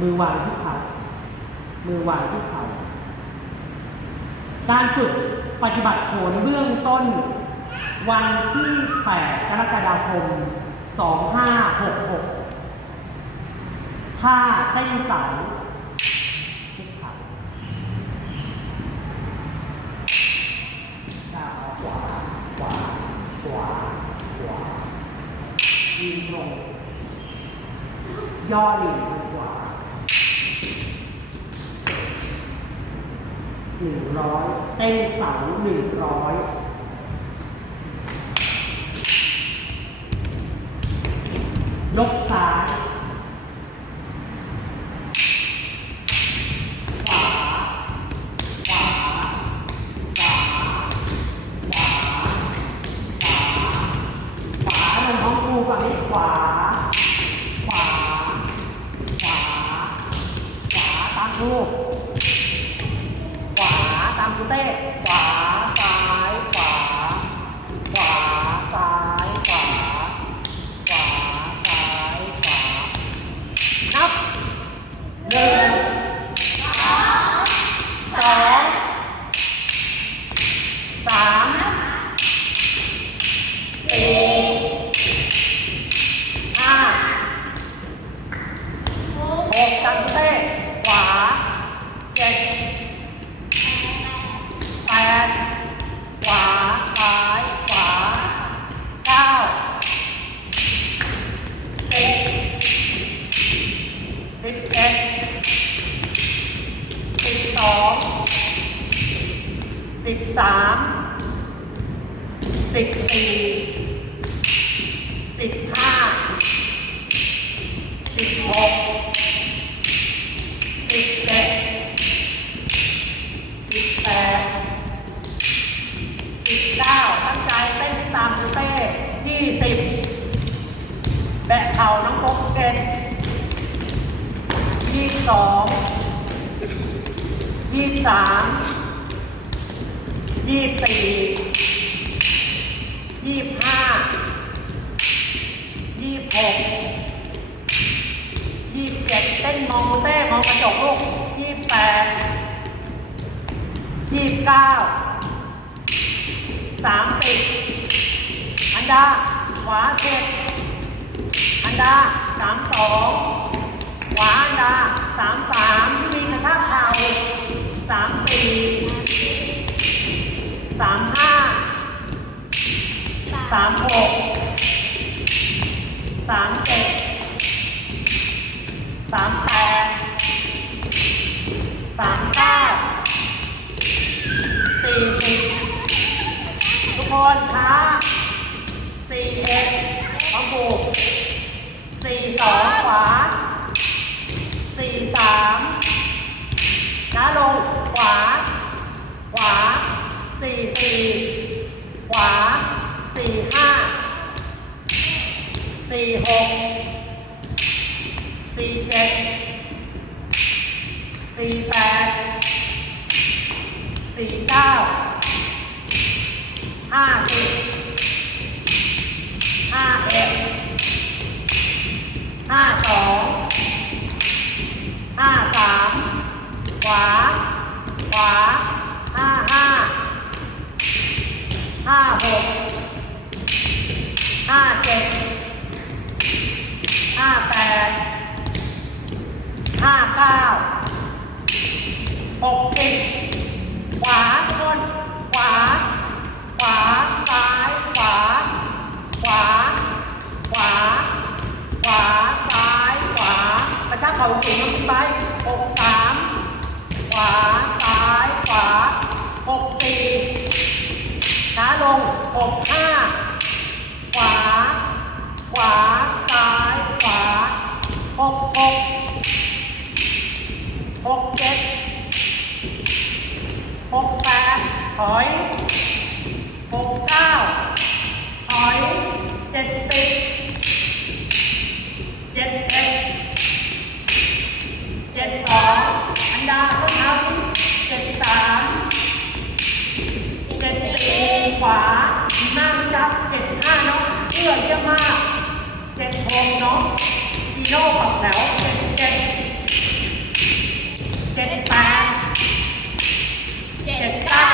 มือวางที่เข่ามือวางที่เข่าการฝึกปฏิบัติโขนเบื้องต้น วันที่ 8 กรกฎาคม 2566 ท่าเต้นเสาที่เข่าก้าวขวาขวาขวาขวายืนตรงย่อหรียญทางขวา หนึ่งร้อยเต้นเสาหนึ่งร้อยยกซ้ายขวาขวาขวาขวาขวาขวาลงท้องกูฝั่งนี้ขวา ขวา ขวา ขวาตามรูปขวาตามกูเต้ ขวา ซ้าย ขวา ขวา ซ้าย ขวา ขวา ซ้าย ขวา นับ หนึ่งสองสามสี่ห้า หกจังเต้ขวาเจ็ดแปดขวาซ้ายขวาเก้าสิบสิบเอ็ดสิบสอง สิบสามสิบสี่สิบห้าสิบหกสิบเจ็ดสิบแปดสิบเก้าตั้งใจเต้นตามเต้ยี่สิบแบะเข่าน้องโป๊กเกนยี่สองยี่สาม ยี่สี่ยี่ห้ายี่หกยี่เจ็ดเต้นมองเต้มองกระจกลูกยี่แปดยี่เก้าสามสิบอันดาขวาเจ็ดอันดาสามสองขวาอันดาสามสามที่มีกระชากเข่าสามสี่ สามห้าสามหกสามเจ็ดสามแปดสามเก้าสี่สิบทุกคนช้าสี่เอ็ดพร้อมผูกสี่สองขวาสี่สามช้าลงขวา ขวาสี่สี่ขวาสี่ห้าสี่หก สี่เจ็ดสี่แปดสี่เก้าห้าสิบห้าเอ็ดห้าสองห้าสามขวา ขวาห้าห้าห้าหกห้าเจ็ดห้าแปด ห้าเก้าหกสิบขวาทุกคนขวา ขวา ซ้าย ขวา ขวา ขวา ขวา ซ้าย ขวากระชาก เข่าสูงลงขึ้นไปหกสามขวาซ้ายขวาหกสี่ช้าลงหกห้าขวา ขวาซ้ายขวาหกหกหกเจ็ดหกแปดถอยหกเก้าถอยเจ็ดสิบ โย่ปรับแถเจ็ดเจ็ดเจ็ดแปดเจ็ดเก้า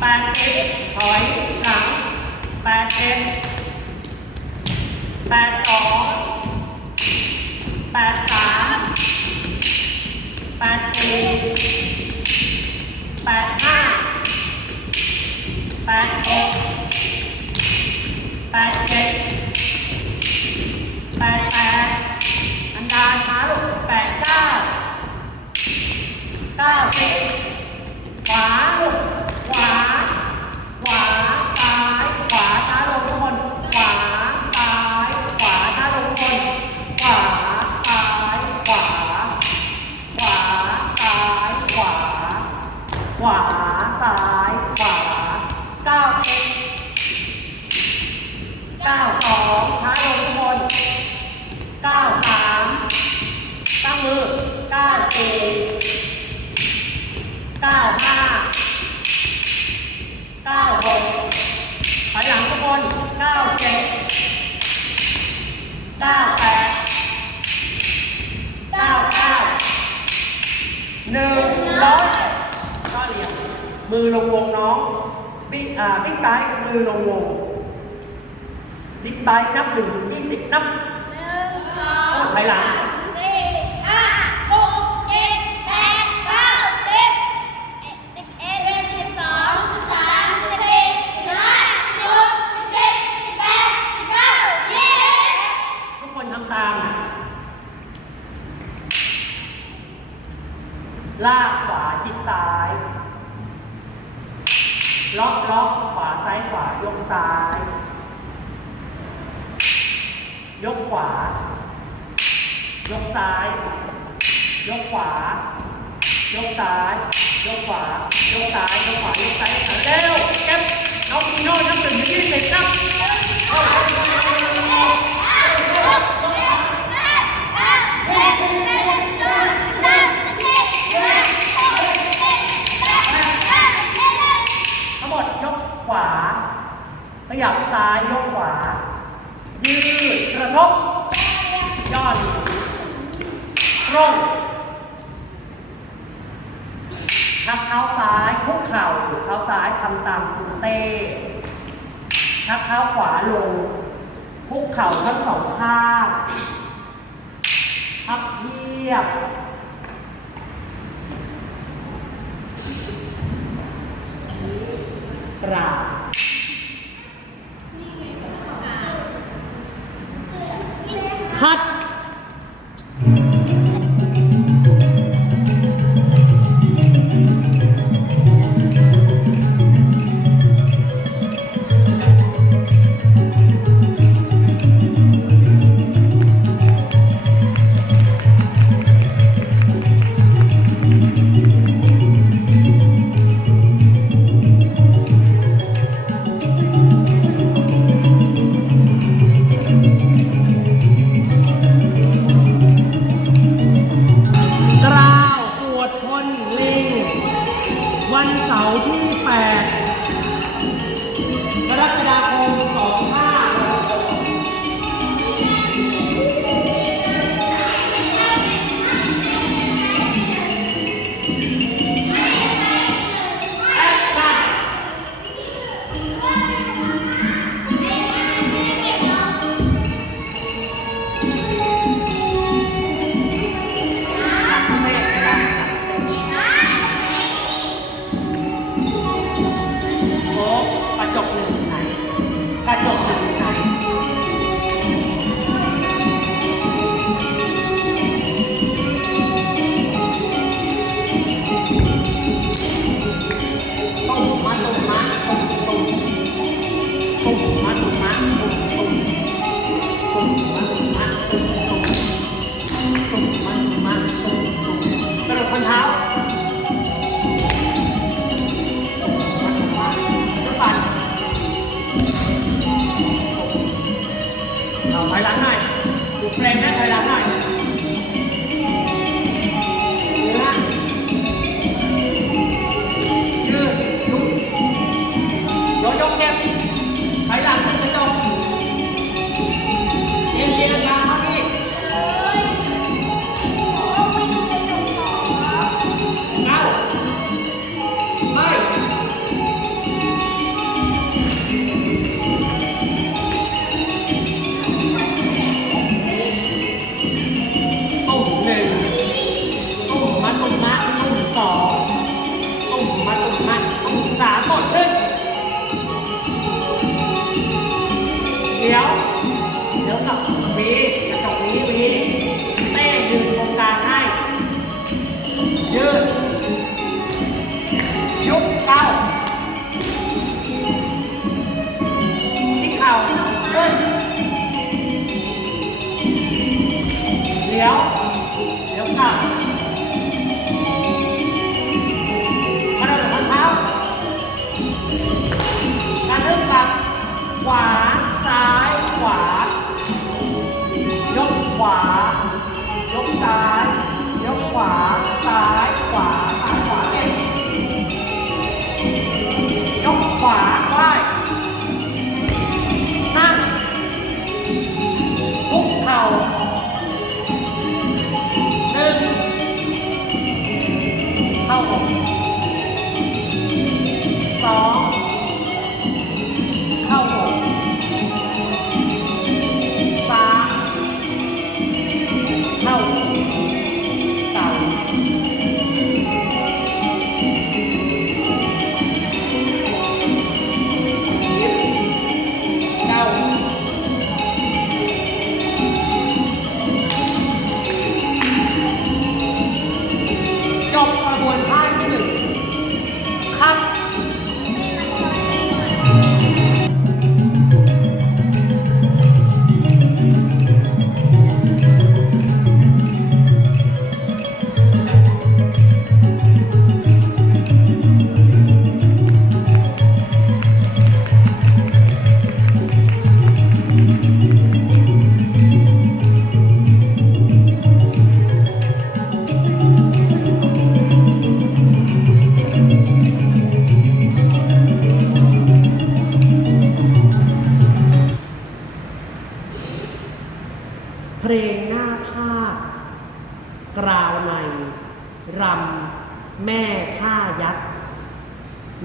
แปดสิบถอยหลังแปดเจ็ดแปดสองแปดสามแปดสี่แปดห้าแปดหกแปดเจ็ด มือลงวงน้องบิ๊กอ่าบิ๊กไบค์มือลงวงบิ๊กไบค์นับหนึ่งถึงยี่สิบนับหนึ่งสองถอยหลัง ล็อกล็อกขวาซ้ายขวายกซ้าย ยกขวา ยกซ้าย ยกขวา ยกซ้าย ยกขวา ยกซ้าย ยกขวา ยกซ้ายเร็วเก็บเอาอีโน่นับหนึ่งถึงยี่สิบนับ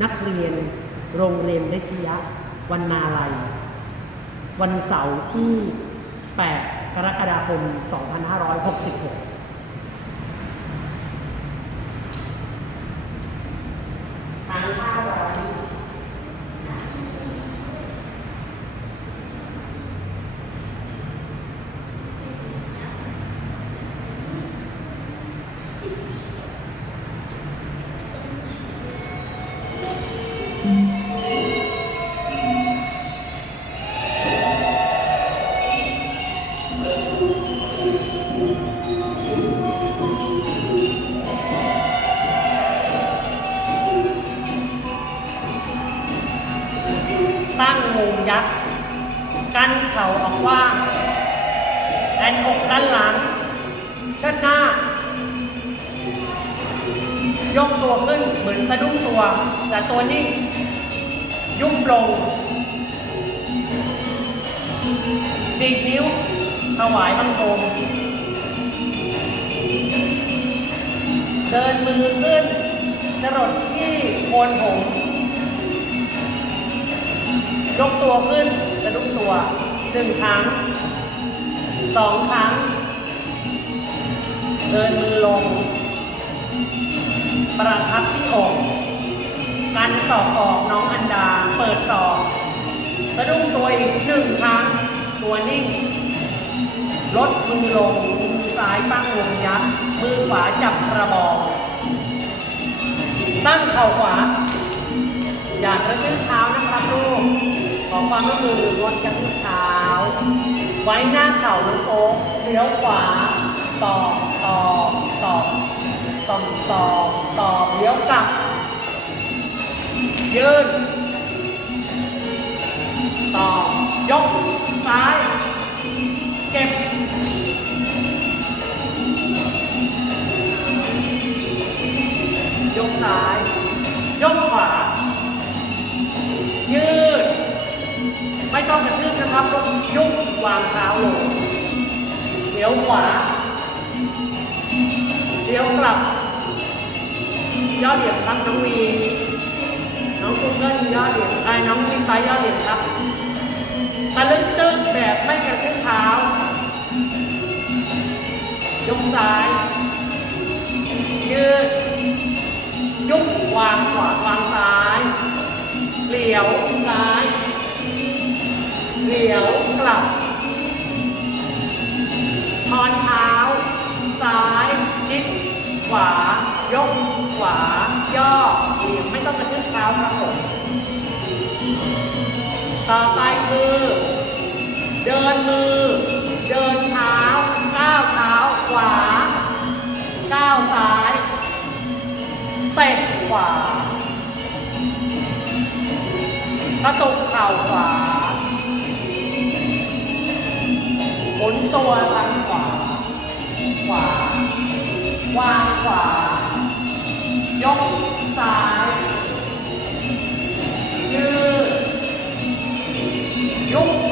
นักเรียนโรงเรียนเลทิยะวันนาลัย วันเสาร์ที่ 8 กรกฎาคม 2566 สะดุ้งตัว แต่ตัวนิ่ง ยุบลงดีดนิ้วถวายบังคม เดินมือขึ้นจรดที่โคนผม ยกตัวขึ้นกระดุกตัวหนึ่งครั้งสองครั้ง เดินมือลง ประทับที่อกกันสอบออกน้องอันดา เปิดสอบกระดุกตัวอีกหนึ่งครั้ง ตัวนิ่ง ลดมือลง มือซ้ายตั้งวงยักษ์มือขวาจับกระบอก ตั้งเข่าขวา อย่ากระทืบเท้านะครับลูก ขอความร่วมมืองดกระทืบเท้า ไว้หน้าเข่าน้องโฟกเลี้ยวขวา ต่อต่อต่อ ต่อต่อต่อเลี้ยวกลับ ยืน ต่อยก ซ้าย เก็บ ยกซ้าย ยกขวา ยืด ไม่ต้องกระทืบนะครับลงยุบวางเท้าลงเลี้ยวขวา ย่อเหลี่ยมครับน้องวีน้องกูเกิลย่อเหลี่ยมไอ้น้องมีไปย่อเหลี่ยมครับตะลึงตึ้งแบบไม่กระทืบเท้ายกซ้าย ยืด ยุบวางขวาวางซ้าย เหลียวซ้าย เหลียวกลับ ทอนเท้า ซ้าย ชิดขวา ยกขวา ย่อเหลี่ยมไม่ต้องกระทืบเท้าครับผม ต่อไปคือ เดินมือ เดินเท้าก้าวเท้าขวา ก้าวซ้ายเตะขวากระตุกเข่าขวาหมุนตัวทางขวา ขวาวางขวา ยกซ้าย ยืดยก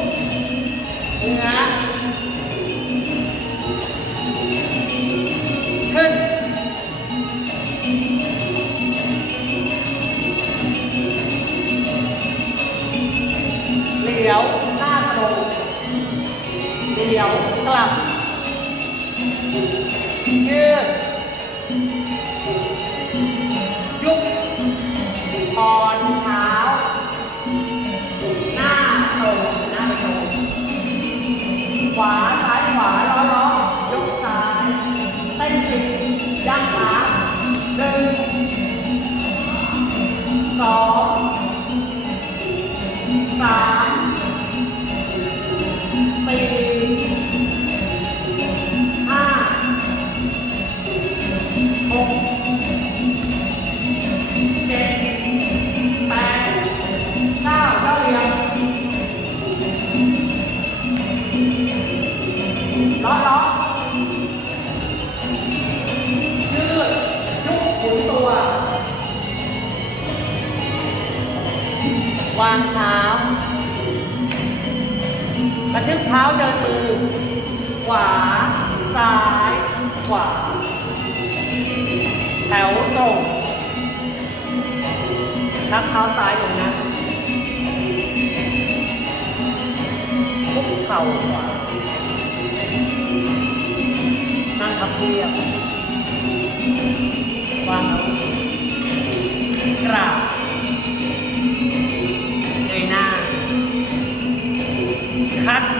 างเท้ากระทึกเท้าเดินมือ ขวา ซ้าย ขวา แถวตรงทับเท้าซ้ายลงนะคุกเข่าขวา นั่งทับเพียบวางเอากราบ cut